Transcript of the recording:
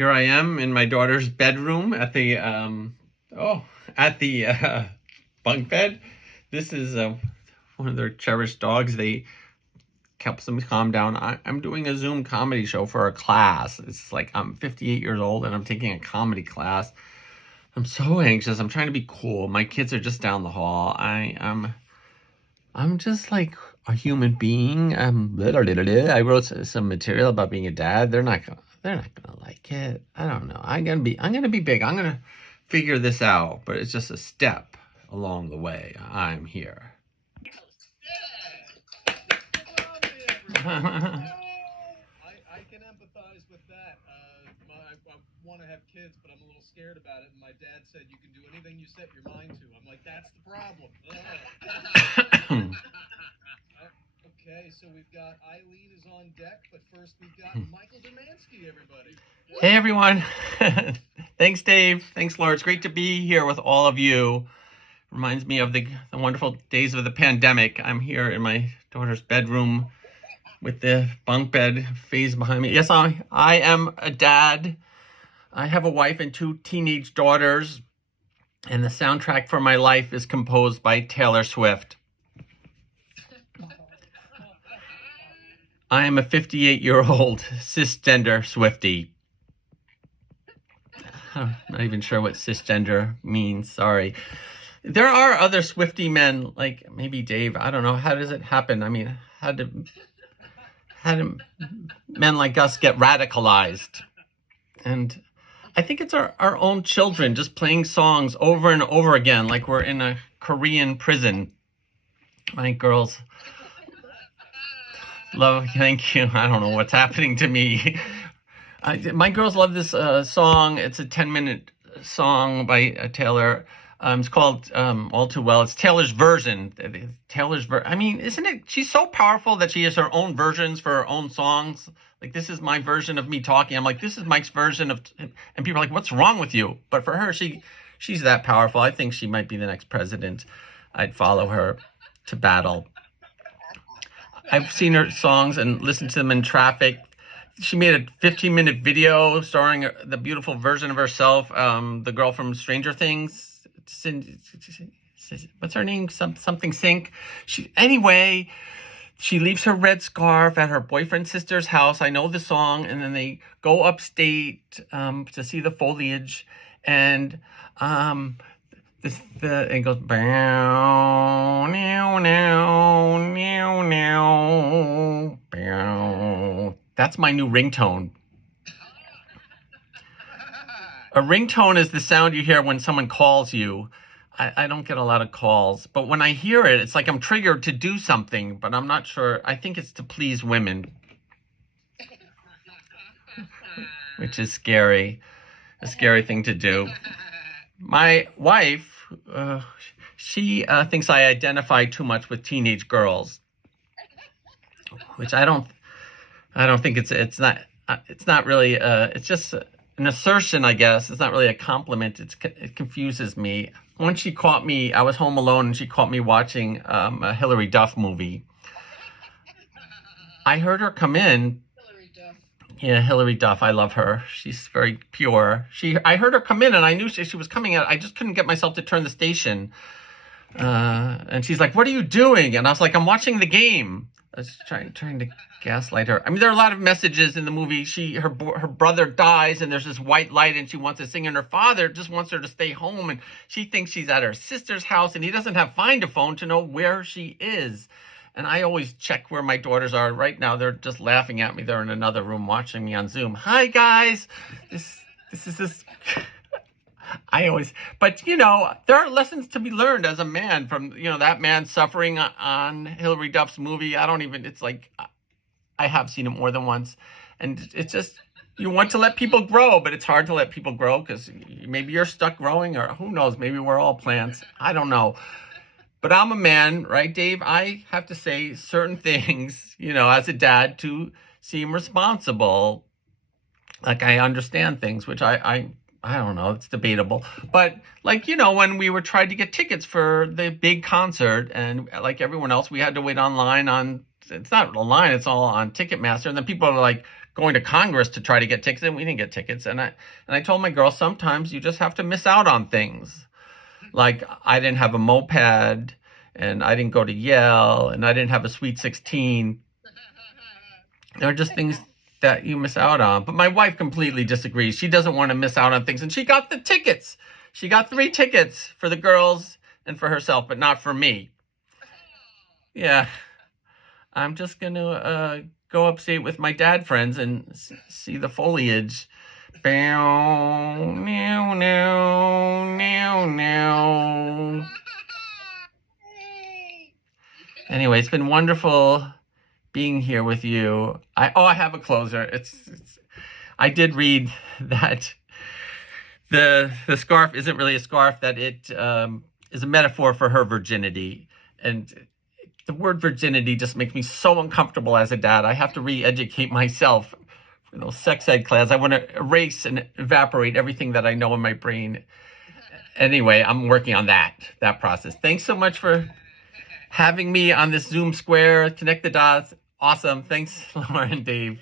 Here I am in my daughter's bedroom at the bunk bed. This is one of their cherished dogs. They helps them calm down. I'm doing a Zoom comedy show for a class. It's like I'm 58 years old and I'm taking a comedy class. I'm so anxious. I'm trying to be cool. My kids are just down the hall. I'm just like a human being. I wrote some material about being a dad. They're not gonna like it. I don't know. I'm gonna be big. I'm gonna figure this out. But it's just a step along the way. I'm here. I can empathize with that. I want to have kids, but I'm a little scared about it. And my dad said you can do anything you set your mind to. I'm like, that's the problem. Okay, so we've got Eileen is on deck, but first we've got Michael Dermansky, everybody. Hey, everyone. Thanks, Dave. Thanks, Laura. It's great to be here with all of you. Reminds me of the wonderful days of the pandemic. I'm here in my daughter's bedroom with the bunk bed phase behind me. Yes, I am a dad. I have a wife and 2 teenage daughters, and the soundtrack for my life is composed by Taylor Swift. I am a 58-year-old cisgender Swifty. I'm not even sure what cisgender means. Sorry. There are other Swifty men, like maybe Dave. I don't know. How does it happen? I mean, how do men like us get radicalized? And I think it's our own children just playing songs over and over again, like we're in a Korean prison. My girls love, thank you. I don't know what's happening to me. My girls love this song. It's a 10-minute song by Taylor. It's called All Too Well. It's Taylor's version. I mean, isn't it? She's so powerful that she has her own versions for her own songs. Like, this is my version of me talking. I'm like, this is Mike's version of, and people are like, what's wrong with you? But for her, she's that powerful. I think she might be the next president. I'd follow her to battle. I've seen her songs and listened to them in traffic. She made a 15-minute video starring the beautiful version of herself, the girl from Stranger Things. What's her name? Something Sink. Anyway, she leaves her red scarf at her boyfriend's sister's house. I know the song. And then they go upstate to see the foliage. And it goes bow, now, now, now, now, bow. That's my new ringtone. A ringtone is the sound you hear when someone calls you. I don't get a lot of calls, but when I hear it, it's like I'm triggered to do something, but I'm not sure. I think it's to please women, which is scary, a scary thing to do. My wife, she thinks I identify too much with teenage girls, which I don't think it's not really, it's just an assertion, I guess. It's not really a compliment. It confuses me. Once she caught me, I was home alone, and she caught me watching a Hillary Duff movie. I heard her come in. Hillary Duff. Yeah, Hillary Duff. I love her. She's very pure. I heard her come in, and I knew she was coming out. I just couldn't get myself to turn the station. And she's like, "What are you doing?" And I was like, "I'm watching the game." I was trying to gaslight her. I mean, there are a lot of messages in the movie. Her brother dies, and there's this white light, and she wants to sing, and her father just wants her to stay home, and she thinks she's at her sister's house, and he doesn't have Find a Phone to know where she is. And I always check where my daughters are. Right now, they're just laughing at me. They're in another room watching me on Zoom. Hi, guys. This is this. But there are lessons to be learned as a man from, that man suffering on Hillary Duff's movie. It's like, I have seen it more than once. And it's just, you want to let people grow, but it's hard to let people grow because maybe you're stuck growing, or who knows, maybe we're all plants. I don't know. But I'm a man, right, Dave? I have to say certain things, as a dad to seem responsible. Like I understand things, which I don't know, it's debatable. But when we were trying to get tickets for the big concert, and like everyone else, we had to wait online it's not online, it's all on Ticketmaster. And then people are like going to Congress to try to get tickets, and we didn't get tickets. And I told my girl, sometimes you just have to miss out on things. Like, I didn't have a moped, and I didn't go to Yale, and I didn't have a Sweet 16. There are just things that you miss out on. But my wife completely disagrees. She doesn't want to miss out on things, and she got the tickets. She got 3 tickets for the girls and for herself, but not for me. Yeah. I'm just going to go upstate with my dad friends and see the foliage. Bow, meow, meow, meow, meow. Anyway, it's been wonderful being here with you. I have a closer. I did read that the scarf isn't really a scarf, that it is a metaphor for her virginity. And the word virginity just makes me so uncomfortable as a dad. I have to re-educate myself for those sex ed class. I want to erase and evaporate everything that I know in my brain. Anyway, I'm working on that process. Thanks so much for having me on this Zoom Square. Connect the dots. Awesome. Thanks, Laura and Dave.